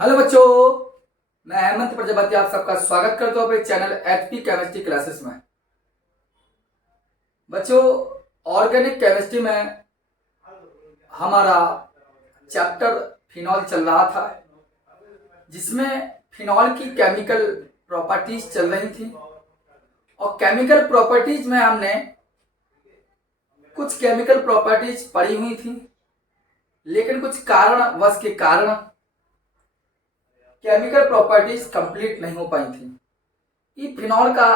Hello बच्चों, मैं हेमंत प्रजापति आप सबका स्वागत करता हूं अपने चैनल एचपी केमिस्ट्री क्लासेस में। बच्चों, ऑर्गेनिक केमिस्ट्री में हमारा चैप्टर फिनॉल चल रहा था, जिसमें फिनॉल की केमिकल प्रॉपर्टीज चल रही थी। और केमिकल प्रॉपर्टीज में हमने कुछ केमिकल प्रॉपर्टीज पढ़ी हुई थी, लेकिन कुछ कारणवश के कारण केमिकल प्रॉपर्टीज कंप्लीट नहीं हो पाई थी। ये फिनॉल का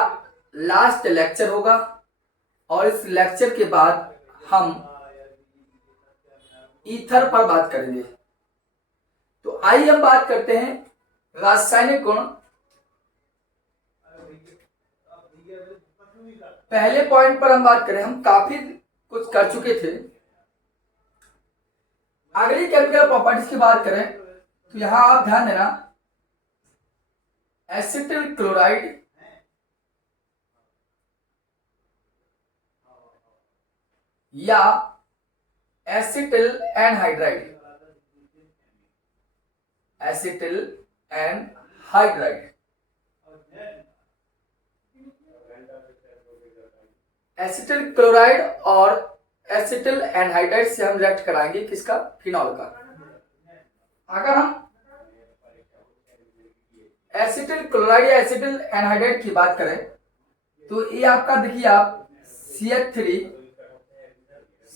लास्ट लेक्चर होगा और इस लेक्चर के बाद हम ईथर पर बात करेंगे। तो आइए हम बात करते हैं रासायनिक गुण। पहले पॉइंट पर हम बात करें, हम काफी कुछ कर चुके थे। अगली केमिकल प्रॉपर्टीज की बात करें तो यहां आप ध्यान देना, एसिटिल क्लोराइड या acetyl anhydride, acetyl anhydride, acetyl chloride और एसिटिल एनहाइड्राइड से हम रिएक्ट कराएंगे किसका? फिनॉल का। अगर हम एसिटिल क्लोराइड या एसिटिल एनहाइड्राइड की बात करें तो ये आपका देखिए, आप CH3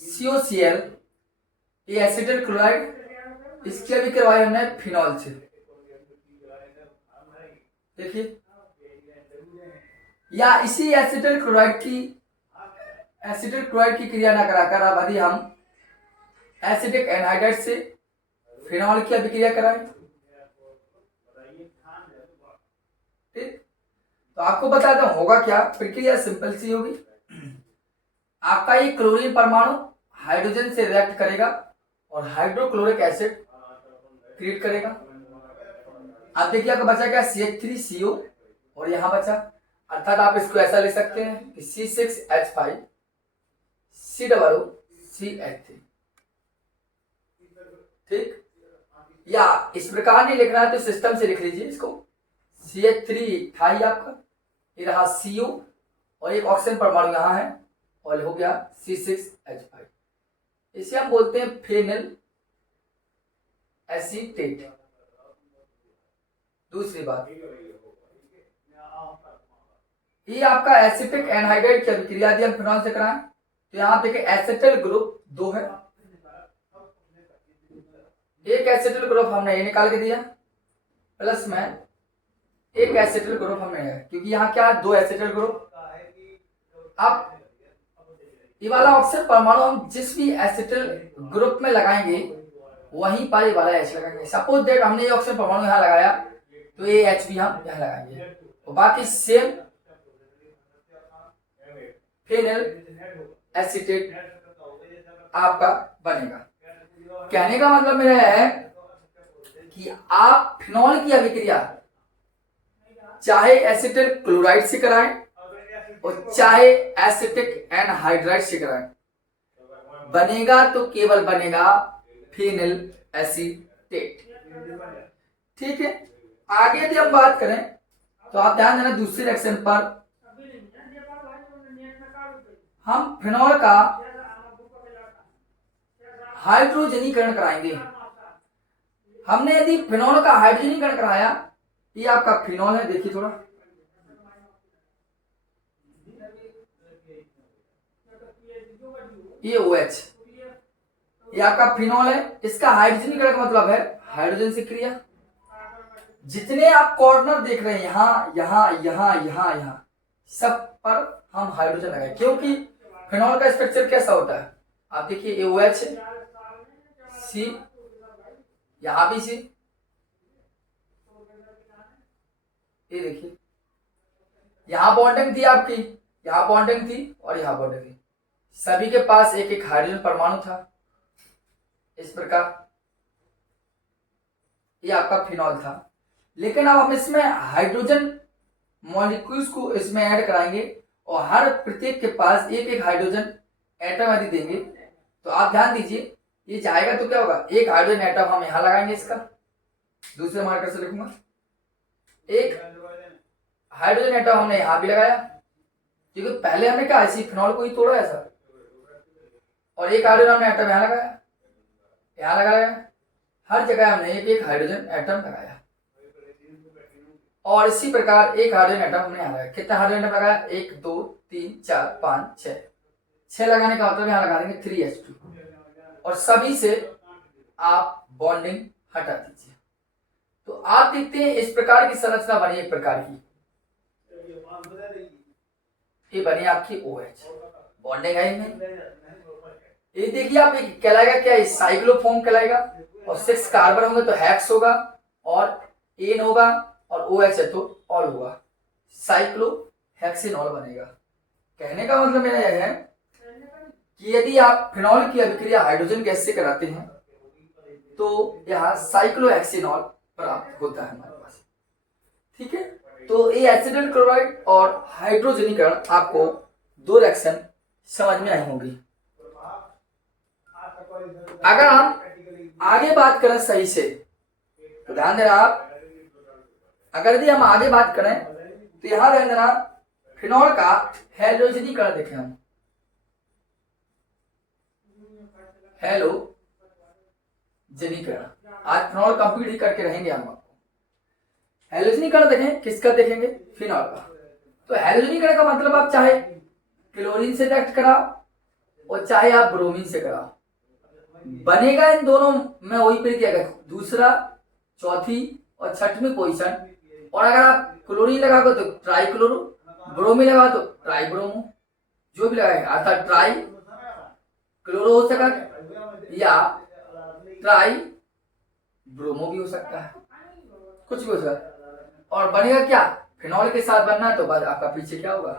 COCl, ये एसिटिल क्लोराइड, इसकी अभी करवाई हमने फिनॉल से। देखिए, या इसी एसिटिल क्लोराइड की क्रिया न कराकर अब यदि हम एसिटिक एनहाइड्राइड से फिनॉल की अभिक्रिया कराएं, ठीक, तो आपको बताता हूं होगा क्या। प्रक्रिया सिंपल सी होगी। आपका ये क्लोरीन परमाणु हाइड्रोजन से रिएक्ट करेगा और हाइड्रोक्लोरिक एसिड क्रिएट करेगा। अब देखिए, आपका बचा क्या? CH3CO और यहां बचा, अर्थात आप इसको ऐसा ले सकते हैं कि C6H5 COOCH3, ठीक। या इस प्रकार नहीं लिखना है तो सिस्टम से लिख लीजिए इसको, CH3 था ही आपका, ये रहा CO और एक ऑक्सीजन परमाणु यहां है और हो गया C6H5। इसे हम बोलते हैं फेनिल एसीटेट। दूसरी बात, ये आपका एसिटिक एनहाइड्राइड की अभिक्रिया यदि हम फिनॉल से कराएं तो यहां देखिए एसिटिल ग्रुप 2 है, एक एसिटिल ग्रुप हमने ये निकाल के दिया, प्लस में एक एसिटिल ग्रुप हमने है, क्योंकि यहाँ क्या है? 2 एसिटिल ग्रुप। अब ये वाला ऑक्सीजन परमाणु हम जिस भी एसिटिल ग्रुप में लगाएंगे वहीं पर ये वाला H लगाएंगे। सपोज दैट हमने ये ऑक्सीजन परमाणु यहाँ लगाया तो ये H भी हम यहाँ लगाएंगे, तो बाकी सेम फेनिल एसीटेट आपका बनेगा। कहने का मतलब मेरा है कि आप फिनॉल की अभिक्रिया चाहे एसिटिल क्लोराइड से कराएं और चाहे एसिटिक एनहाइड्राइड से कराएं, बनेगा तो केवल बनेगा फेनिल एसीटेट, ठीक है। आगे यदि हम बात करें तो आप ध्यान देना, दूसरे रिएक्शन पर हम फिनॉल का हाइड्रोजनीकरण कराएंगे। हमने यदि फिनॉल का हाइड्रोजनीकरण कराया, ये आपका फिनॉल है, देखिए थोड़ा, ये OH, ये आपका फिनॉल है। इसका हाइड्रोजनीकरण का मतलब है हाइड्रोजन से क्रिया। जितने आप कॉर्नर देख रहे हैं, यहां यहां यहां यहां यहां सब पर हम हाइड्रोजन लगाए, क्योंकि फिनॉल का स्ट्रक्चर कैसा होता है? आप देखिए, ये OH है, C, यहां भी C, ये देखिए यहां बॉन्डिंग थी आपकी, यहां बॉन्डिंग थी और यहां बॉन्डिंग थी, सभी के पास एक एक हाइड्रोजन परमाणु था। इस प्रकार ये आपका फिनॉल था। लेकिन अब हम इसमें हाइड्रोजन मॉलिक्यूल्स को इसमें ऐड कराएंगे और हर प्रत्येक के पास एक एक हाइड्रोजन एटम यदि देंगे तो आप ध्यान दीजिए, ये जाएगा तो क्या होगा? एक हाइड्रोजन एटम हम यहां लगाएंगे इसका, दूसरे मार्कर से लिखूंगा। एक हाइड्रोजन एटम हमने यहां भी लगाया, क्योंकि पहले हमने क्या इसी फिनॉल को ही तोड़ा है सर, और एक हाइड्रोजन हमने एटम यहां लगाया, यहां लगाया, हर जगह हमने एक एक हाइड्रोजन एटम लगाया। और इसी प्रकार एक हाइड्रोजन एटम हमने यहां लगाया। कितना हाइड्रोजन एटम लगाया? 1 2 3 4 5 6 लगाने का मतलब यहां लगा देंगे 3H2 और सभी से आप बॉन्डिंग हटा दीजिए। तो आप देखते हैं इस प्रकार की संरचना बनी, एक प्रकार की ये बनी आपकी OH, बॉन्डिंग है इनमें। ये देखिए आप एक कहलाएगा क्या, साइक्लोफॉर्म कहलाएगा, और 6 कार्बन होंगे तो हेक्स होगा, और एन होगा, और OH है तो ऑल होगा, साइक्लोहेक्सिनॉल बनेगा। कहने का मतलब मेरा यह है कि यदि आप फिनॉल की अभिक्रिया हाइड्रोजन गैस से कराते हैं तो यहाँ साइक्लोहेक्सिनॉल प्राप्त होता है हमारे पास। ठीक है, तो ये एसिटिल क्लोराइड और हाइड्रोजनीकरण आपको 2 रिएक्शन समझ में आई होगी। अगर हम आगे बात करें सही से तो ध्यान देना आप, अगर यदि हम आगे बात करें तो यहां ध्यान देना फिनॉल का हैलोजनीकरण देखें हम, हैलोजनीकरण आज फिनॉल कंप्लीट ही करके रहेंगे हम। आपको हैलोजनीकरण देखें, किसका देखेंगे? फिनॉल का। तो हैलोजनीकरण का मतलब आप चाहे क्लोरीन से रिएक्ट कराओ और चाहे आप ब्रोमीन से कराओ, बनेगा इन दोनों में वही प्रक्रिया का दूसरा, चौथी और छठवीं पोजीशन। और अगर आप क्लोरीन लगाओगे तो ट्राइक्लोरो, ब्रोमीन लगाओ तो ट्राइब्रोमो, जो भी लगाएंगे अर्थात ट्राई क्लोरो हो सकता है या ट्राई ब्रोमो भी हो सकता है, कुछ भी हो सकता है। और बनेगा क्या? फिनॉल के साथ बनना है तो बाद आपका पीछे क्या होगा?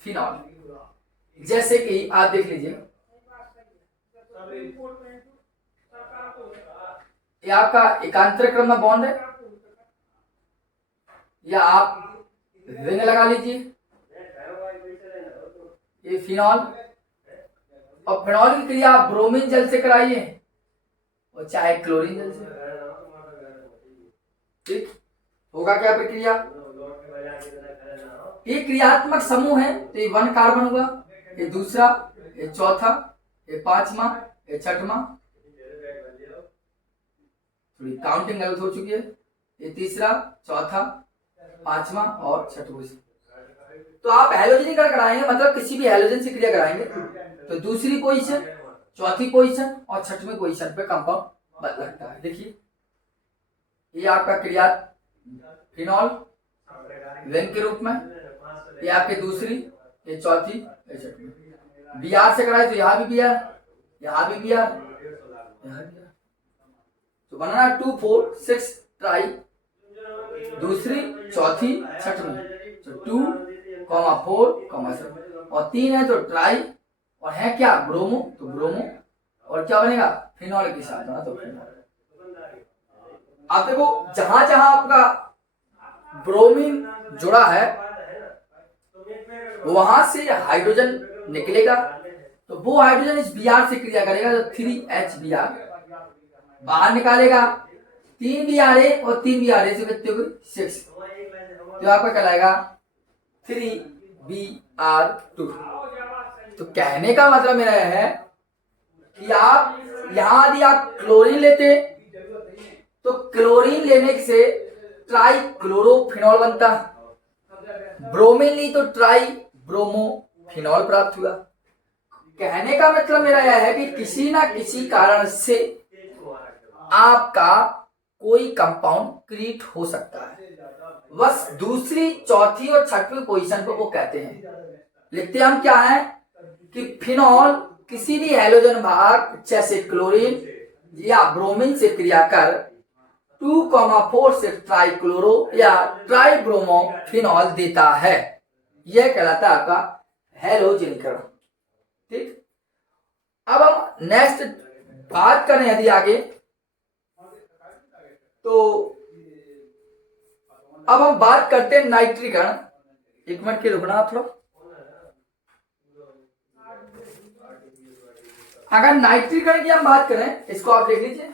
फिनॉल। जैसे कि आप देख लीजिए ये आपका एकांतर क्रम में बॉन्ड है, या आप रिंग लगा लीजिए, ये फिनॉल। और फिनॉल की क्रिया आप ब्रोमीन जल से कराइए और चाहे क्लोरीन जल से, ठीक होगा क्या प्रक्रिया? ये क्रियात्मक समूह है, तो ये 1 कार्बन हुआ, ये दूसरा, ये चौथा, ये 5वां, ये 6वां, थोड़ी काउंटिंग गलत हो चुकी है, ये तीसरा, चौथा, 5वां और 6वां। तो आप हैलोजनीकरण कराएंगे मतलब किसी भी हैलोजन से क्रिया कराएंगे तो दूसरी पोजीशन, चौथी पोजीशन और 6वीं पोजीशन पे कंपाउंड बदल लगता है। देखिए ये आपका क्रिया फिनॉल रिंग के रूप में, ये आपकी दूसरी, ये चौथी, ये 6वीं। बीआर से कराए तो यहाँ भी बीआर, यहाँ भी बीआर, यहाँ भी, तो बनाना 2 4 6 ट्राई, दूसरी, चौथी, 6वीं, तो 2, 4, 7 और 3 है तो ट्राई, और है क्या? ब्रोमो, तो ब्रोमो, और क्या बनेगा? फिनॉल के साथ बना तो फिनॉल। आप देखो जहां जहां आपका ब्रोमीन जुड़ा है वहां से हाइड्रोजन निकलेगा, तो वो हाइड्रोजन इस Br से क्रिया करेगा तो 3HBr बाहर निकालेगा, 3 Bra और 3 Bra से कितने हुए? 6, तो आपका कहलाएगा 3Br2। तो कहने का मतलब मेरा यह है कि आप यहां यदि आप क्लोरीन लेते तो क्लोरीन लेने से ट्राई क्लोरोफिनॉल बनता, ब्रोमीन ली तो ट्राई ब्रोमोफिनॉल प्राप्त हुआ। कहने का मतलब मेरा यह है कि किसी ना किसी कारण से आपका कोई कंपाउंड क्रिएट हो सकता है, बस दूसरी, चौथी और 6वीं पोजीशन पर वो कहते हैं। लिखते हम क्या है कि फिनॉल किसी भी हैलोजन भाग जैसे क्लोरीन या ब्रोमीन से क्रिया कर 2,4 से ट्राइक्लोरो या ट्राइब्रोमोफिनॉल देता है, यह कहलाता है आपका हैलोजनीकरण। ठीक, अब हम नेक्स्ट बात करें यदि आगे, तो अब हम बात करते हैं नाइट्रीकरण। 1 मिनट के रुकना आप लोग। अगर नाइट्रीकरण की हम बात करें, इसको आप देख लीजिए,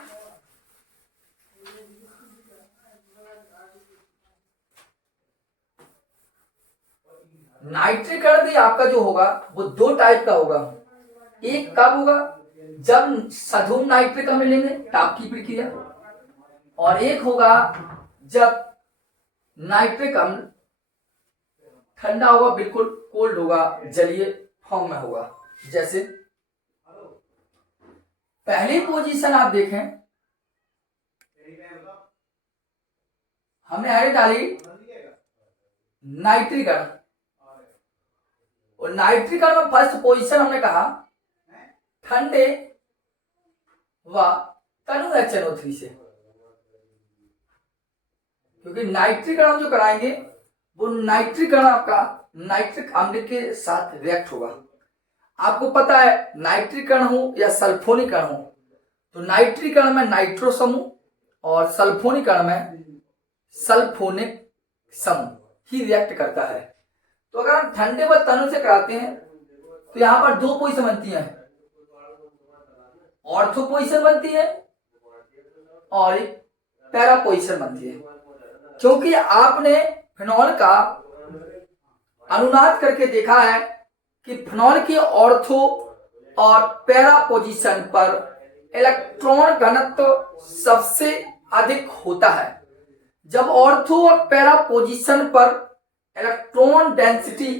नाइट्रिक अम्ल भी आपका जो होगा वो दो टाइप का होगा। एक कब होगा, जब सधुम नाइट्रिक अम्ल लेंगे ताप की प्रक्रिया, और एक होगा जब नाइट्रिक अम्ल ठंडा होगा, बिल्कुल कोल्ड होगा, जलीय फॉर्म में होगा। जैसे पहली पोजीशन आप देखें, हमने ऐड डाली नाइट्रिक अम्ल, और नाइट्रिक अम्ल में फर्स्ट पोजीशन हमने कहा ठंडे व तनु HNO3 से, क्योंकि नाइट्रिक अम्ल जो कराएंगे वो नाइट्रिक अम्ल आपका नाइट्रिक अम्ल के साथ रिएक्ट होगा। आपको पता है नाइट्रिक अम्ल हो या सल्फोनिक अम्ल हो, तो नाइट्रिक अम्ल में नाइट्रो समूह और सल्फोनिक अम्ल में सल्फोनिक समूह ही रिएक्ट करता है। तो अगर हम ठंडे व तनु से कराते हैं तो यहां पर दो पोजीशन बनती है, ऑर्थो पोजीशन बनती है और एक पैरा पोजीशन बनती है। क्योंकि आपने फिनॉल का अनुनाद करके देखा है कि फिनॉल की ऑर्थो और पैरा पोजीशन पर इलेक्ट्रॉन घनत्व सबसे अधिक होता है। जब ऑर्थो और पैरा पोजीशन पर इलेक्ट्रॉन डेंसिटी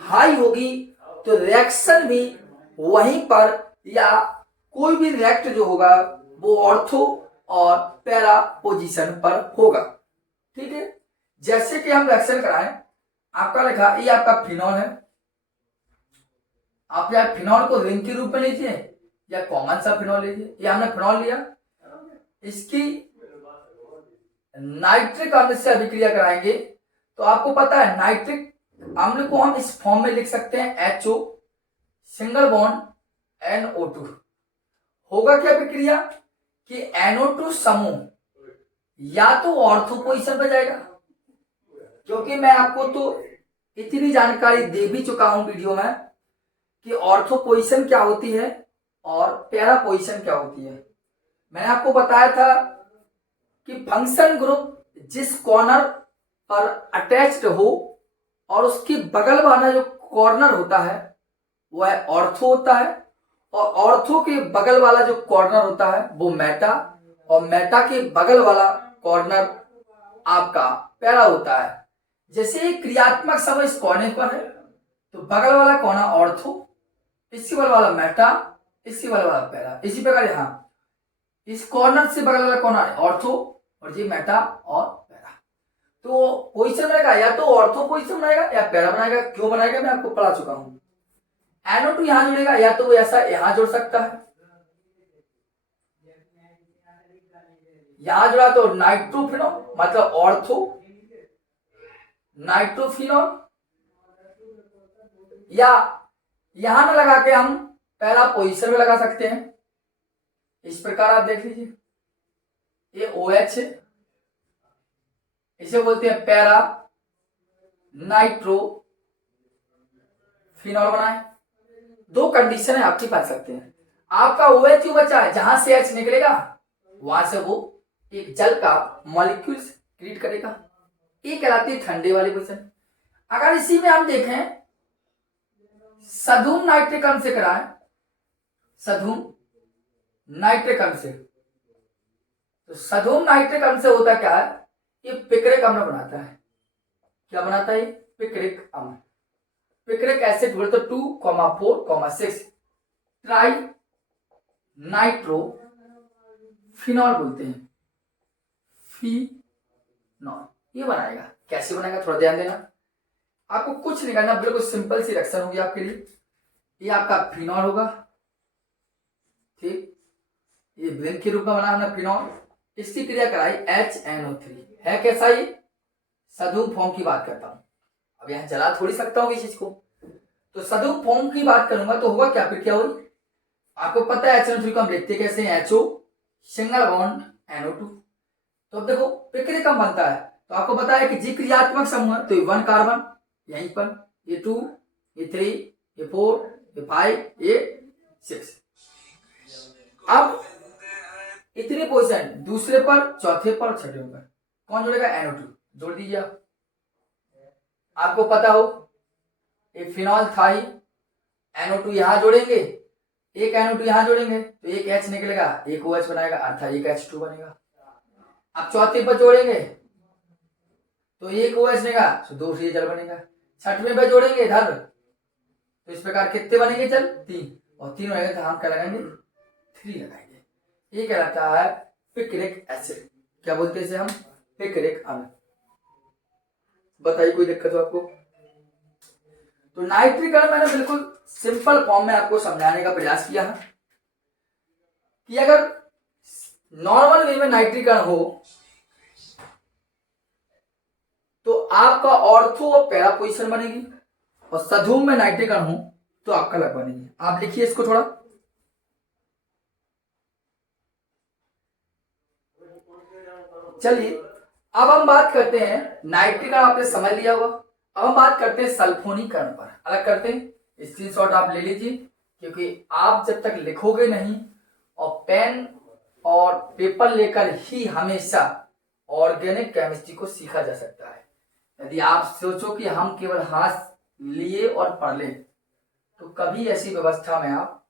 हाई होगी तो रिएक्शन भी वहीं पर, या कोई भी रिएक्ट जो होगा वो ऑर्थो और पैरा पोजीशन पर होगा। ठीक है, जैसे कि हम रिएक्शन कराएं, आपका लिखा ये आपका फिनॉल है, आप या फिनॉल को रिंग के रूप में लीजिए या कॉमन सा फिनॉल लीजिए। ये हमने फिनॉल लिया, इसकी नाइट्रिक अम्ल से अभिक्रिया कराएंगे तो आपको पता है नाइट्रिक अम्ल को हम इस फॉर्म में लिख सकते हैं HO सिंगल बॉन्ड NO2। होगा क्या अभिक्रिया कि NO2 समूह या तो ऑर्थो पोजीशन पर जाएगा, क्योंकि मैं आपको तो इतनी जानकारी दे भी चुका हूं वीडियो में कि ऑर्थो पोजीशन क्या होती है और पैरा पोजीशन क्या होती है। मैंने आपको बताया था कि फंक्शन ग्रुप जिस कॉर्नर पर अटैच्ड हो और उसके बगल वाला जो कॉर्नर होता है वह ऑर्थो होता है, और ऑर्थो के बगल वाला जो कॉर्नर होता है वो मेटा, और मेटा के बगल वाला कॉर्नर आपका पैरा होता है। जैसे क्रियात्मक समय इस कोने पर है तो बगल वाला कोना ऑर्थो, इसके बगल वाला मेटा, इसके बगल वाला पैरा। इसी प्रकार यहाँ इस कॉर्नर से बगल वाला कोना ऑर्थो और ये मेटा और पैरा। तो पोजीशन बनाएगा या तो ऑर्थो पोजीशन बनाएगा या पैरा बनाएगा। क्यों बनाएगा मैं आपको पढ़ा चुका हूं। NO2 यहां जुड़ेगा या तो वो ऐसा यहां जुड़ सकता है, यहां जुड़ा तो नाइट्रोफिनॉल मतलब ऑर्थो नाइट्रोफिनॉल, या यहां ना लगा के हम पैरा पोजीशन में लगा सकते हैं। इस प्रकार आप देख लीजिए, ये OH है, इसे बोलते हैं पैरा नाइट्रो फिनॉल बनाए। दो कंडीशन है आपकी पा सकते हैं। आपका OH जो बचा है जहां से H निकलेगा वहां से वो एक जल का मॉलिक्यूल्स क्रिएट करेगा, ये कहलाती है ठंडे वाली पोजीशन। अगर इसी में हम देखें सधुम नाइट्रिक अम्ल से कराएं, सधुम नाइट्रिक अम्ल से, तो सधुम नाइट्रिक अम्ल से होता क्या है, ये पिक्रिक अम्ल बनाता है। क्या बनाता है? पिक्रिक अम्ल। पिक्रिक एसिड बोलते 2,4,6 ट्राई नाइट्रो फिनॉल बोलते हैं, फिनॉल ये बनाएगा। कैसे बनाएगा थोड़ा ध्यान देना, आपको कुछ नहीं करना, बिल्कुल सिंपल सी रिएक्शन होगी आपके लिए। ये आपका फिनॉल होगा, ठीक, ये ब्रिंग के रूप में बना हमने फिनॉल, इसकी क्रिया कराई HNO3 है। कैसा ये सधुम फॉर्म की बात करता हूं, अब यहां जला थोड़ी सकता हूं इस चीज को, तो सधुम फॉर्म की बात करूंगा तो होगा क्या, फिर क्या होगी आपको पता है। HNO3 को हम लिखते कैसे हैं, HO सिंगल बॉन्ड NO2। तो अब देखो पिक्रिक अम्ल बनता है तो आपको पता है कि जी क्रियात्मक समूह है, तो 1 कार्बन यहीं पर, ये 2, ये 3, ये 4, ये 5, ये 6। अब इतने पोजीशन दूसरे पर, चौथे पर, छठे पर कौन जुड़ेगा, NO2 जोड़ दीजिए। आपको पता हो एक फिनॉल था ही, NO2 यहां जोड़ेंगे, एक NO2 यहां जोड़ेंगे तो एक H निकलेगा, एक OH बनाएगा अर्थात एक H2 बनेगा। अब चौथे पर जोड़ेंगे तो एक OH बनेगा तो दो जल बनेगा। छठवें पर जोड़ेंगे इधर तो इस प्रकार कितने बनेंगे जल? 3, और 3 बनेंगे तो हम क्या लगाएंगे? 3 लगाएंगे। ये कहलाता है पिक्रिक एसिड। क्या बोलते हैं इसे हम? पिक्रिक अम्ल। बताइए कोई दिक्कत हो आपको? तो नाइट्रिक अम्ल मैंने बिल्कुल सिंपल फॉर्म में आपको समझाने का प्रयास किया है कि अगर नॉर्मल वे में नाइट्रिक अम्ल हो तो आपका ऑर्थो और पैरा पोजीशन बनेगी, और सधूम में नाइट्रिक अम्ल हो तो आपका अलग बनेगी। आप लिखिए इसको थोड़ा। चलिए अब हम बात करते हैं, नाइट्रिक अम्ल आपने समझ लिया होगा। अब हम बात करते हैं सल्फोनीकरण पर। अलग करते हैं, स्क्रीनशॉट आप ले लीजिए, क्योंकि आप जब तक लिखोगे नहीं और पेन और पेपर लेकर ही हमेशा ऑर्गेनिक केमिस्ट्री को सीखा जा सकता है। यदि आप सोचो कि हम केवल हाथ लिए और पढ़ लें तो कभी ऐसी व्यवस्था में आप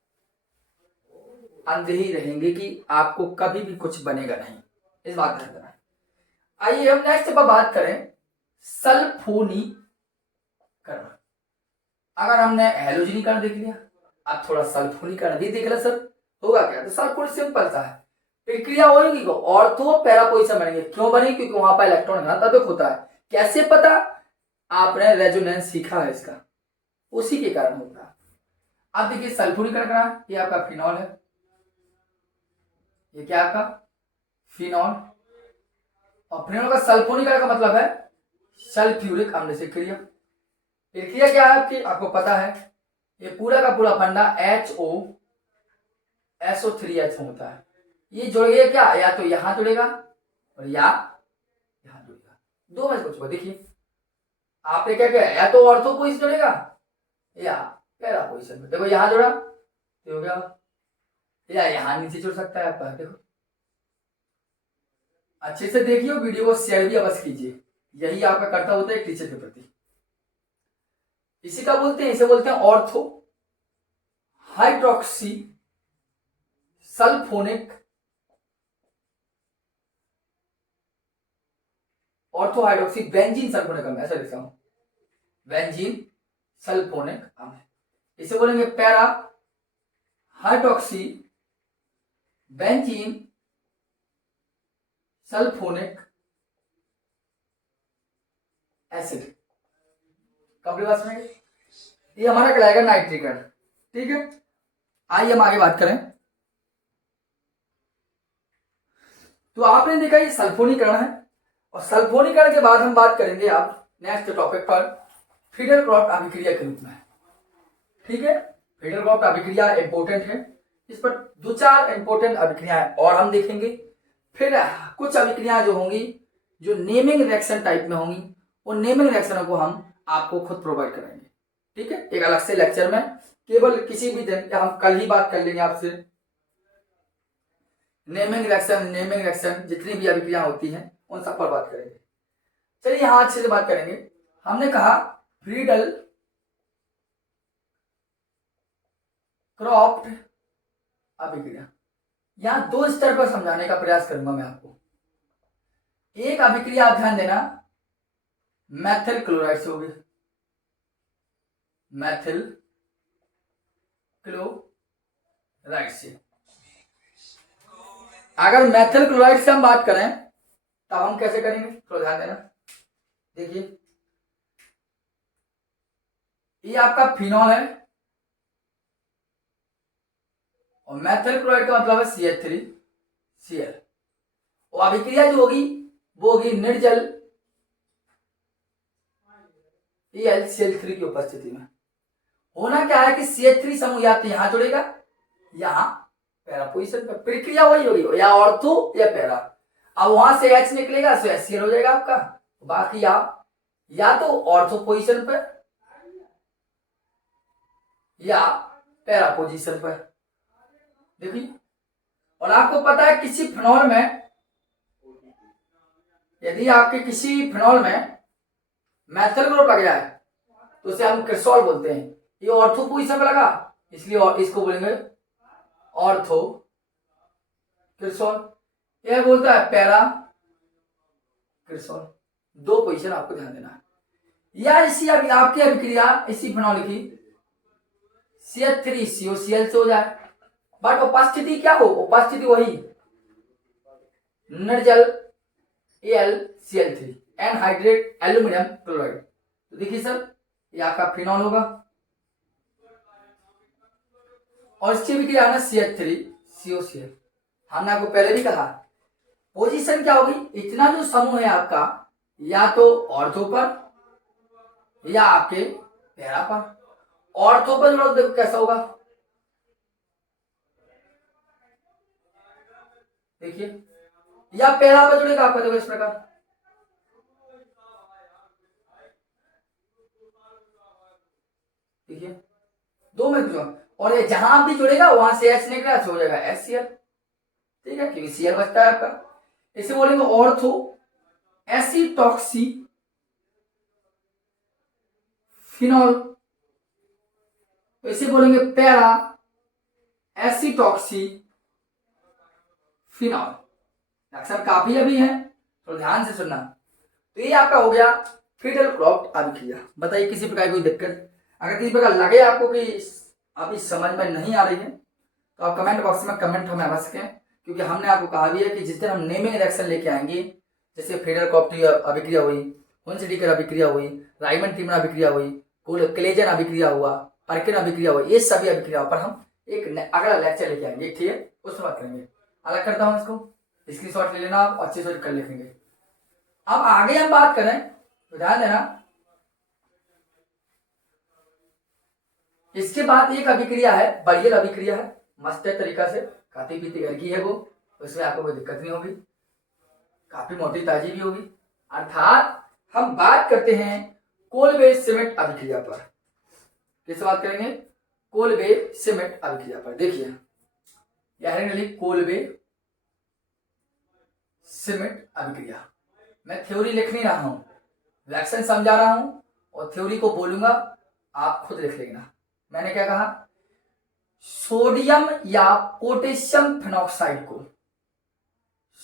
अंधे ही रहेंगे कि आपको कभी भी कुछ बनेगा नहीं। इस बात ध्यान देना। आइए हम नेक्स्ट पर बात करें सल्फोनीकरण। अगर हमने हैलोजनीकरण देख लिया, अब थोड़ा सल्फोनीकरण भी देख लिया सर, होगा क्या? तो सर पूरी सिंपल सा है, प्रक्रिया होगी को ऑर्थो पैरा पोजीशन बनेंगे। क्यों बनेगी? क्योंकि वहां पर इलेक्ट्रॉन घनत्व होता है। कैसे पता? आपने रेजोनेंस सीखा है इसका, उसी के कारण होता है। अब देखिए सल्फोनीकरण करा, ये आपका फिनॉल है, ये क्या आपका? फिनॉल। और फिनॉल का सल्फोनीकरण का मतलब है सल्फ्यूरिक अम्ल से क्रिया। प्रक्रिया क्या है आपकी? आपको पता है, ये पूरा का पूरा फंडा HOSO3H होता है। ये जुड़ेगा क्या? या तो यहां जुड़ेगा और या यहां जुड़ेगा, दो में कुछ। देखिए आपने क्या किया, या तो ऑर्थो पोजीशन जुड़ेगा या पैरा पोजीशन में। देखो यहां जुड़ा तो हो गया, या यहां नीचे जुड़ सकता है आपका। देखो अच्छे से देखिए, वीडियो को शेयर भी अवश्य कीजिए, यही आपका कर्तव्य होता है एक टीचर के प्रति। इसी का बोलते हैं, इसे बोलते हैं ortho hydroxy sulphonic, ortho hydroxy benzene sulphonic अम्ल, ऐसा लिखता हूं, बेंजीन सल्फोनिक अम्ल। इसे बोलेंगे para hydroxy benzene sulphonic acid. Complete बात सुनेंगे। ये हमारा कहलाएगा नाइट्रिक अम्ल। ठीक है, आइए हम आगे बात करें। तो आपने देखा ये सल्फोनीकरण है, और सल्फोनीकरण के बाद हम बात करेंगे आप नेक्स्ट टॉपिक पर फिडर-क्रॉफ्ट अभिक्रिया के रूप में। ठीक है, फिडर-क्रॉफ्ट अभिक्रिया इंपोर्टेंट है, इस पर दो चार इंपोर्टेंट अभिक्रियाएं और हम देखेंगे। फिर कुछ अभिक्रियाएं जो होंगी जो नेमिंग रिएक्शन टाइप में होंगी, उन नेमिंग रिएक्शनों को हम आपको खुद प्रोवाइड करेंगे। ठीक है, एक अलग से लेक्चर में, केवल किसी भी दिन, या हम कल ही बात कर लेंगे आपसे। नेमिंग रिएक्शन जितनी भी अभिक्रिया होती हैं उन सब पर बात करेंगे। चलिए यहां अच्छे से बात करेंगे। हमने कहा फ्रीडल क्रॉफ्ट अभिक्रिया, यहां दो स्तर पर समझाने का प्रयास करूंगा मैं आपको। एक अभिक्रिया आप ध्यान देना मैथिल क्लोराइड से होगी, मैथिल क्लोराइड से। अगर मैथिल क्लोराइड से हम बात करें तब हम कैसे करेंगे, थोड़ा ध्यान देना। देखिए ये आपका फिनॉल है, और मैथिल क्लोराइड का मतलब है CH3Cl, और अभिक्रिया जो होगी वो होगी निर्जल AlCl3 की उपस्थिति में। होना क्या है कि CH3 समूह या तो यहां जुड़ेगा यहां पैरा पोजीशन पर, प्रक्रिया वही होगी, या ऑर्थो या पैरा। अब वहां से H निकलेगा तो HCl हो जाएगा आपका, बाकी आप या तो ऑर्थो पोजीशन पर या पैरा पोजीशन पर। देखिए, और आपको पता है किसी फिनॉल में, यदि आपके किसी फिनॉल में मैथिल ग्रुप लग जाए तो उसे हम क्रिसॉल बोलते हैं। ये ऑर्थो पोजीशन पर लगा इसलिए और इसको बोलेंगे ऑर्थो क्रिसॉल। यह बोलता है पैरा क्रिसॉल। दो पोजीशन आपको ध्यान देना है। या इसी अभी आपकी अभिक्रिया इसी फिनॉल की CH3COCl से हो जाए, बट उपस्थिति क्या हो, उपस्थिति वही निर्जल AlCl3 एनहाइड्रेट एल्यूमिनियम क्लोराइड। तो देखिए सर ये आपका फिनॉल होगा और इसकी अभिक्रिया है ना CH3COCl। हमने आपको पहले भी कहा पोजीशन क्या होगी, इतना जो समूह है आपका या तो ऑर्थो पर या आपके पैरा पर। ऑर्थो पर जोड़ो देखो कैसा होगा, देखिए, या पैरा पर जुड़ेगा आपका देखो इस प्रकार। देखिए दो में जो, और ये जहां भी जुड़ेगा वहां से H निकला हो जाएगा HCl। ठीक है, क्योंकि Cl बचता है आपका। इसे बोलेंगे ऑर्थो एसिटॉक्सी फिनॉल। इसे बोलेंगे पैरा एसिटॉक्सी फिनॉल। अक्सर काफी अभी है तो ध्यान से सुनना। तो ये आपका हो गया फिडल क्रॉफ्ट अभिक्रिया। बताइए किसी प्रकार की कोई दिक्कत, अगर किसी प्रकार लगे आपको कि अभी समझ में नहीं आ रही है तो आप कमेंट बॉक्स में कमेंट हमें अवश्य करें, क्योंकि हमने आपको कहा भी है कि जिस दिन हम नेमिंग रिएक्शन लेके आएंगे, जैसे फिडल क्रॉफ्ट अभिक्रिया हुई, हुन्स-डीकर अभिक्रिया हुई, राइमंड टीमन अभिक्रिया हुई, क्लेजन अभिक्रिया हुआ, पर्किन अभिक्रिया हुई, ये सभी अभिक्रियाओं पर हम एक अगला लेक्चर लेके आएंगे। ठीक है, उसमें बात करेंगे। अलग करता हूं इसको, स्क्रीनशॉट ले लेना आप, अच्छे से कर लिखेंगे। अब आगे हम बात करें तो ध्यान देना, इसके बाद एक अभिक्रिया है, बरियल अभिक्रिया है, मस्त तरीका से खाती पीती घर की है वो, उसमें आपको कोई दिक्कत नहीं होगी, काफी मोटी ताजी भी होगी। अर्थात हम बात करते हैं कोलबे सीमेंट अभिक्रिया पर। किस बात करेंगे, कोलबे सीमेंट अभिक्रिया पर। देखिए यह कोलबे सीमेंट अभिक्रिया। मैं थ्योरी लिख नहीं रहा हूं, रिएक्शन समझा रहा हूं और थ्योरी को बोलूंगा, आप खुद लिख लेना। मैंने क्या कहा, सोडियम या पोटेशियम फिनॉक्साइड को,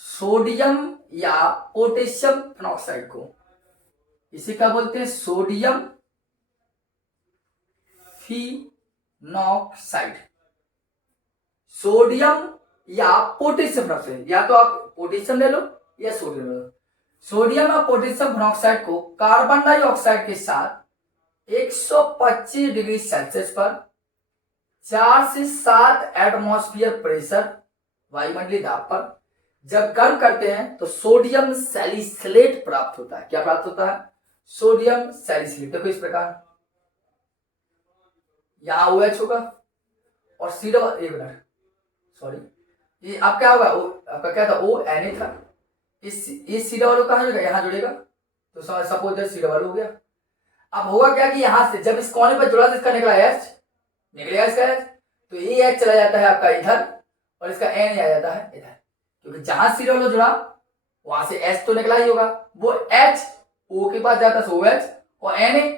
सोडियम या पोटेशियम फिनॉक्साइड को इसे क्या बोलते हैं, सोडियम फिनॉक्साइड। सोडियम या पोटेशियम फिनॉक्साइड, या तो आप पोटेशियम ले लो या सोडियम ले लो। सोडियम और पोटेशियम फिनॉक्साइड को कार्बन डाइऑक्साइड के साथ 125 डिग्री सेल्सियस पर 4 से 7 एटमॉस्फेयर प्रेशर वायुमंडलीय दाब पर जब गर्म करते हैं तो सोडियम सैलिसिलेट प्राप्त होता है। क्या प्राप्त होता है, सोडियम सैलिसिलेट। देखो इस प्रकार, यहां OH होगा और एक मिनट सॉरी, ये आप क्या होगा, आपका क्या था, ONA था, इस सीधा वालों कहां जुड़ेगा, यहां जुड़ेगा, तो सपोज सीधा वालों हो गया। अब होगा क्या कि यहां से जब इस कोने पर जुड़ा तो इसका निकला H, निकलेगा इसका H, तो ये H चला जाता है आपका इधर और इसका N आ जाता है इधर, क्योंकि जहां सीधा वालों जुड़ा वहां से H तो निकला ही होगा, वो H O के पास जाता है OH और Na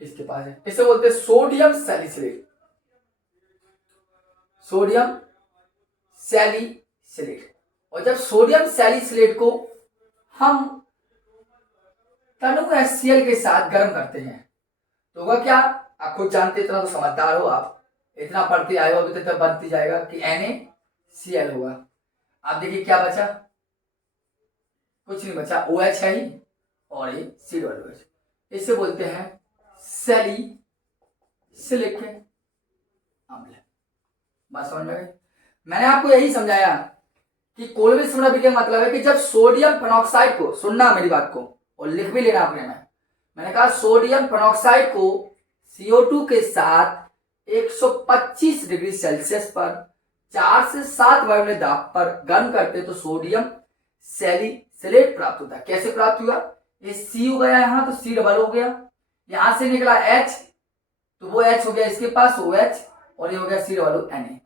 इसके पास है। इसे बोलते हैं सोडियम सैलिसिलेट, सोडियम सैलिसिलेट। और जब सोडियम सैलिसिलेट को हम तनु HCl के साथ गर्म करते हैं तो होगा क्या, आप खुद जानते, इतना तो समझदार हो आप, इतना पढ़ते आए हो अभी तक, बनती जाएगा कि NaCl होगा। आप देखिए क्या बचा, कुछ नहीं बचा, OH है ही और ये COOH। इसे बोलते हैं सैलिसिलिक अम्ल। बात समझ में गई। मैंने आपको यही समझाया कि कोलबे सीमेंट अभिक्रिया का मतलब है कि जब सोडियम फिनॉक्साइड को, सुनना मेरी बात को और लिख भी लेना आपने, मैंने कहा सोडियम फिनॉक्साइड को CO2 के साथ 125 डिग्री सेल्सियस पर 4 से 7 वायुमंडलीय दाब पर गर्म करते तो सोडियम सैलिसिलेट प्राप्त होता है। कैसे प्राप्त हुआ, ये C हो गया यहां तो C डबल हो गया, यहां से निकला H तो वो H हो गया इसके पास OH और ये हो गया C डबल Na।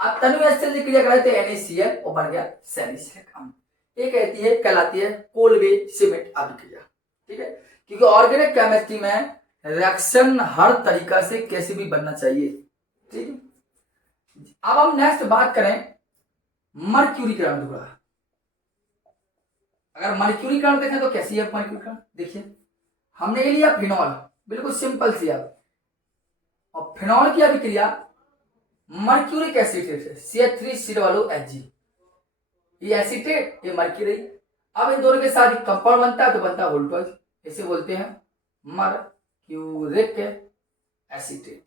अब तनु HCl की क्रिया कराते NaCl और बन गया सैलिसिलिक अम्ल। ये कहती है, कहलाती है कोलबे सीमेंट अभिक्रिया। ठीक है, क्योंकि ऑर्गेनिक केमिस्ट्री में रिएक्शन हर तरीका से कैसे भी बनना चाहिए। ठीक है, अब हम नेक्स्ट बात करें मर्क्यूरी किरण टुकड़ा। अगर मर्क्यूरी किरण देखें तो कैसी है मर्क्यूरी किरण, देखिए हमने ये लिया फिनॉल, बिल्कुल सिंपल सी है, और फिनॉल की अभिक्रिया मर्क्यूरिक एसिटेट है, CH3COOHG, ये एसिटेट ये मर्क्यूरी। अब इन दोनों के साथ एक कंपाउंड बनता है तो बनता है वोल्टेज, इसे बोलते हैं मर्क्यूरिक एसिटेट।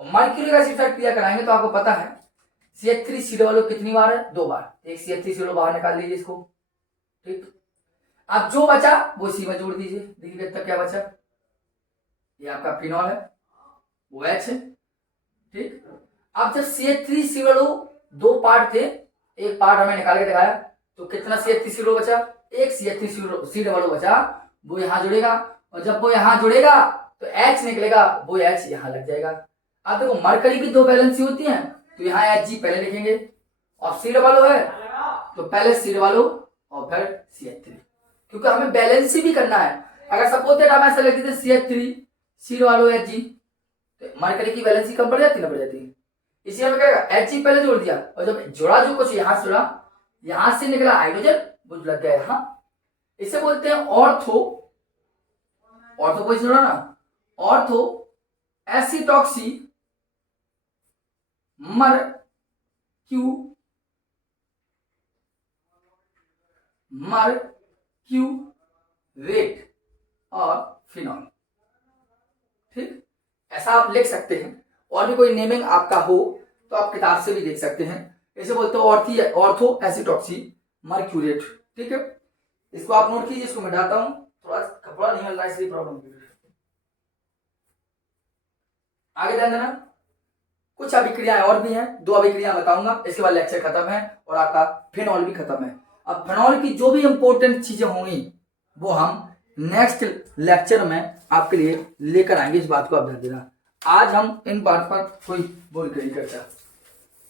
और मर्क्यूरिक एसिड से क्रिया कराएंगे तो आपको पता है CH3COO कितनी बार है, 2 बार, एक CH3COO बाहर निकाल लीजिए इसको। ठीक, अब जो बचा वो इसी में जोड़ दीजिए, देखिए तक क्या बचा, ये आपका फिनॉल है, वो H है। ठीक, अब जब CH3COO 2 पार्ट थे, एक पार्ट हमें निकाल के दिखाया, तो कितना CH3COO बचा, एक CH3COO बचा, वो यहां जुड़ेगा, और जब वो यहां जुड़ेगा तो H निकलेगा, वो H यहां लग जाएगा। अब देखो मरकरी की 2 वैलेंसी होती हैं, तो यहाँ Hg पहले लिखेंगे, और COO है तो पहले COO और फिर CH3, क्योंकि हमें बैलेंस भी करना है। अगर सपोज दैट हम ऐसा लिख देते CH3COOHG, तो मरकरी की वैलेंसी कम पड़ जाती ना, पड़ जाती। इसी में क्या Hg पहले जोड़ दिया, और जब जोड़ा जो कुछ यहां से जुड़ा, यहां से निकला हाइड्रोजन, वो लग गया यहां, इसे बोलते हैं ऑर्थो, ऑर्थो को जोड़ा ना, ऑर्थो एसिटॉक्सी मर्क्यूरेट और फिनॉल। ठीक, ऐसा आप लिख सकते हैं। और भी कोई नेमिंग आपका हो तो आप किताब से भी देख सकते हैं, इसे बोलते हैं ऑर्थो एसिटॉक्सी मर्क्यूरेट। ठीक है, इसको आप नोट कीजिए, इसको मैं डालता हूं, थोड़ा कपड़ा नहीं मिल रहा इसलिए प्रॉब्लम। आगे ध्यान देना, कुछ अभिक्रियाएं और भी हैं, 2 अभिक्रियाएं बताऊंगा, इसके बाद लेक्चर खत्म है और आपका फिनॉल भी खत्म है। अब फिनॉल की जो भी इंपॉर्टेंट चीजें होंगी वो हम नेक्स्ट लेक्चर में आपके लिए लेकर आएंगे, इस बात को आप ध्यान देना। आज हम इन बात पर कोई बोल नहीं करता।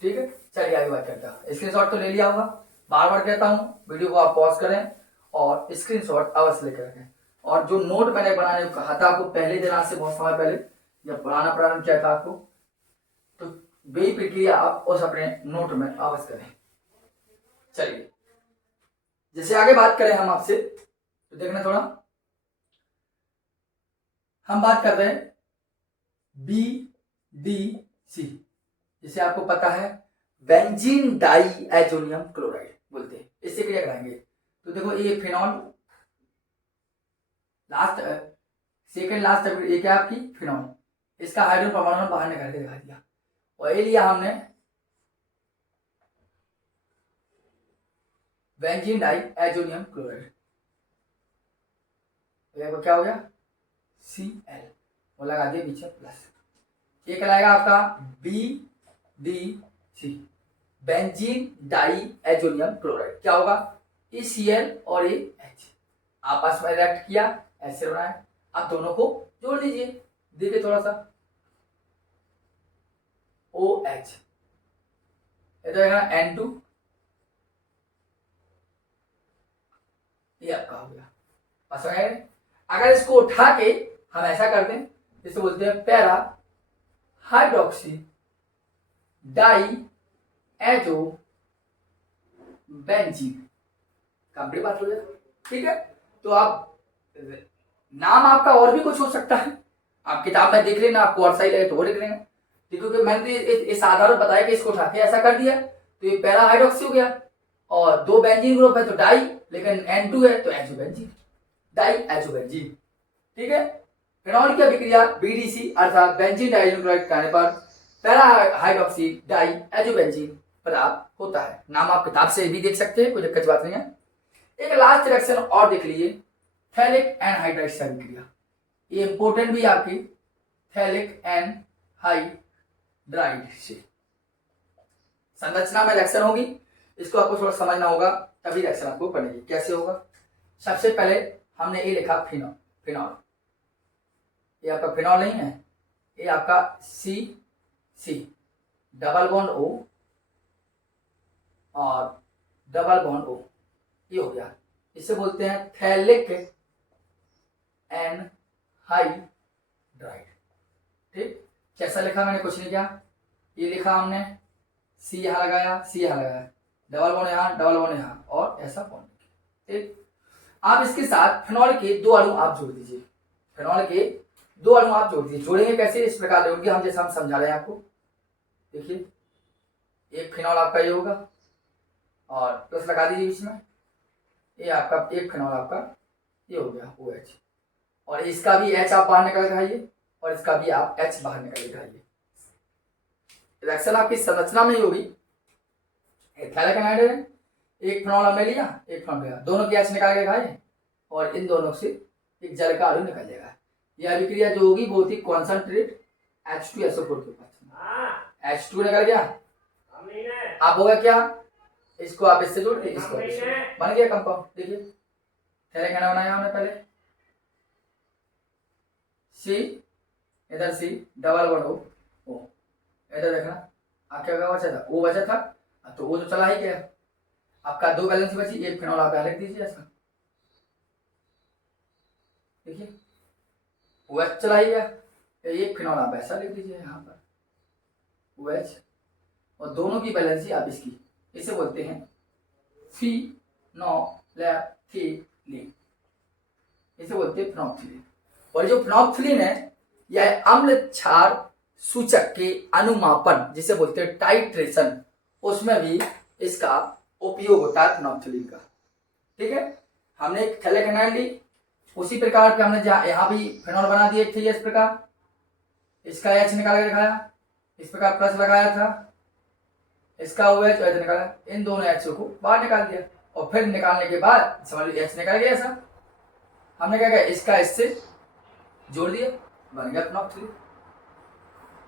ठीक है, चलिए आगे बात करता है। स्क्रीनशॉट तो ले लिया होगा, बार बार कहता हूं वीडियो को आप पॉज करें और स्क्रीनशॉट अवश्य लेकर रखें। और जो नोट मैंने बनाने को कहा था आपको पहले दिन, आज से बहुत समय पहले जब पढ़ाना प्रारंभ किया था आपको, तो वही प्रक्रिया आप उस अपने नोट में अवश्य करें। चलिए, जैसे आगे बात करें हम आपसे, तो देखना थोड़ा, हम बात कर रहे हैं BDC, जिसे आपको पता है बेंजीन डाई एजोनियम क्लोराइड बोलते हैं, इससे क्रिया कराएंगे। तो देखो ये फिनॉल, लास्ट सेकंड लास्ट ये क्या आपकी फिनॉल, इसका हाइड्रोजन परमाणु बाहर निकाल के दिखा दिया, और ये लिया हमने बेंजीन डाई एजोनियम क्लोराइड, क्या हो गया Cl, वो लगा दिया पीछे प्लस, ये कहलाएगा आपका BDC benzene diazonium chloride. क्या होगा, ये Cl और ये H आपस में रिएक्ट किया, ऐसे बनाया, आप दोनों को जोड़ दीजिए, देखिए थोड़ा सा OH, ये तो N2, ये आपका हो गया। बस अगर इसको उठा के हम ऐसा करते हैं, जिसे बोलते हैं para hydroxy diazo benzene, complete बात हो जाए। ठीक है, तो आप नाम आपका और भी कुछ हो सकता है, आप किताब में देख लेना, आपको और सही लगे तो वो लिख लेंगे। क्योंकि मैंने इस आधार पर बताया कि इसको उठा के ऐसा कर दिया, तो ये पैरा हाइड्रोक्सी हो गया, और 2 बेंजीन ग्रुप है तो डाई, लेकिन N2 है तो azo benzene, diazo benzene. ठीक है, फिनॉल की अभिक्रिया BDC अर्थात बेंजीन डाइऑक्साइड क्लोराइड करने पर पैरा हाइड्रोक्सी डाई एजोबेंजीन प्राप्त होता है। नाम आप किताब से भी देख सकते हैं, कोई दिक्कत बात नहीं है। एक लास्ट रिएक्शन और देख लीजिए, थैलिक एनहाइड्राइड से अभिक्रिया, ये इंपॉर्टेंट भी आपकी, थैलिक एनहाइड्राइड से संरचना में रिएक्शन होगी, इसको आपको थोड़ा समझना होगा, तभी रिएक्शन आपको पड़ेगी। कैसे होगा, सबसे पहले हमने ये लिखा फिनॉल, फिनॉल ये आपका फिनॉल नहीं है, ये आपका C डबल बॉन्ड O और डबल बॉन्ड O, ये हो गया, इसे बोलते हैं थैलिक एनहाइड्राइड। ठीक, कैसा लिखा मैंने, कुछ नहीं किया, ये लिखा हमने, सी यहाँ लगाया, सी यहाँ लगाया, डबल बॉन्ड यहाँ, डबल बॉन्ड यहाँ, और ऐसा बॉन्ड। ठीक, आप इसके साथ फिनॉल के 2 अणु आप जोड़ दीजिए, फिनॉल के 2 अणु आप जोड़ दीजिए। जोड़ेंगे कैसे, इस प्रकार जोड़ेंगे हम, जैसा हम समझा रहे हैं आपको। देखिए, एक फिनॉल आपका ये होगा और प्लस लगा दीजिए बीच में, ये आपका एक फिनॉल आपका ये हो गया OH, और इसका भी H आप बाहर निकाल दिखाइए, और इसका भी आप H बाहर निकाल दिखाइए। रिएक्शन आपकी संरचना में ही होगी, एथिलाइल एनाइड है, एक फिनॉल हमने लिया, एक फिनॉल लिया, दोनों की H निकाल के खाए, और इन दोनों से एक जल का अणु निकल जाएगा। यह अभिक्रिया जो होगी बहुत ही कॉन्सेंट्रेट H2SO4 के पास, H2 निकल गया, आप होगा क्या, इसको आप इससे जोड़ दीजिए, इसको बन गया कंपाउंड। देखिए एथिलाइल एनाइड बनाया हमने पहले, C इधर C डबल बॉन्ड O, इधर देखना क्या बचा था, O बचा था, तो O तो चला ही गया, आपका 2 बैलेंस बची, एक फिनॉल आप लिख दीजिए ऐसा। देखिए OH चला ही गया, एक फिनॉल आप ऐसा लिख दीजिए यहाँ पर OH, और दोनों की बैलेंसी आप इसकी, इसे बोलते हैं फिनोलेफ्थिलीन, इसे बोलते हैं फिनोप्थिलीन। और जो फिनोप्थिलीन है यह अम्ल क्षार सूचक के अनुमापन जिसे बोलते हैं टाइट्रेशन, उसमें भी इसका उपयोग होता है फिनोप्थिलीन का। ठीक है, हमने एक एथिलाइल एनाइड ली, उसी प्रकार के हमने यहाँ भी फिनॉल बना दिए थे, इस प्रकार इसका H निकाल के दिखाया, इस प्रकार प्लस लगाया था, इसका OH निकाला, इन दोनों H को बाहर निकाल दिया, और फिर निकालने के बाद समझ लीजिए H निकल गया ऐसा, हमने क्या किया, इसका इससे जोड़ दिया, बन गया फिनोप्थिलीन।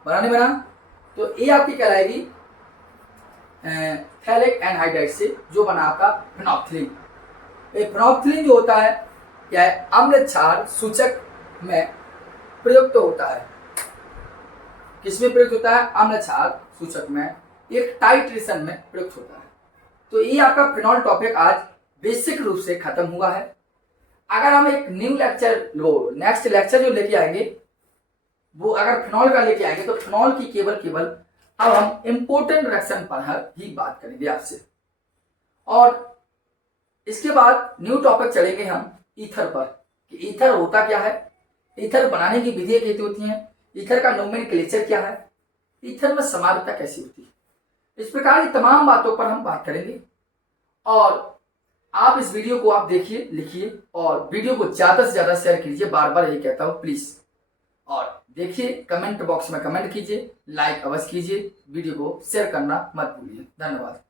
बना नहीं बना, तो ये आपकी कहलाएगी एथिलाइल एनहाइड्राइड से जो बना आपका फिनोप्थिलीन। ये फिनोप्थिलीन जो होता है यह अम्ल क्षार सूचक में प्रयुक्त होता है। किसमें प्रयुक्त होता है, अम्ल क्षार सूचक में, एक टाइट्रेशन में प्रयुक्त होता है। तो ये आपका फिनॉल टॉपिक आज बेसिक रूप से खत्म हुआ है। अगर हम एक न्यू लेक्चर नेक्स्ट लेक्चर जो लेके आएंगे वो अगर फिनॉल का लेके आएंगे तो फिनॉल की केवल अब हम इंपोर्टेंट रिएक्शन पर ही बात करेंगे आपसे, और इसके बाद न्यू टॉपिक चलेंगे हम ईथर पर, कि ईथर होता क्या है, ईथर बनाने की विधियां कैसी होती हैं, ईथर का नोमेनक्लेचर क्या है, ईथर में समानता कैसी होती है, इस प्रकार की तमाम बातों पर हम बात करेंगे। और आप इस वीडियो को आप देखिए, लिखिए, और वीडियो को ज्यादा से ज्यादा शेयर कीजिए, बार बार यही कहता हूं प्लीज। और देखिए कमेंट बॉक्स में कमेंट कीजिए, लाइक अवश्य कीजिए, वीडियो को शेयर करना मत भूलिए। धन्यवाद।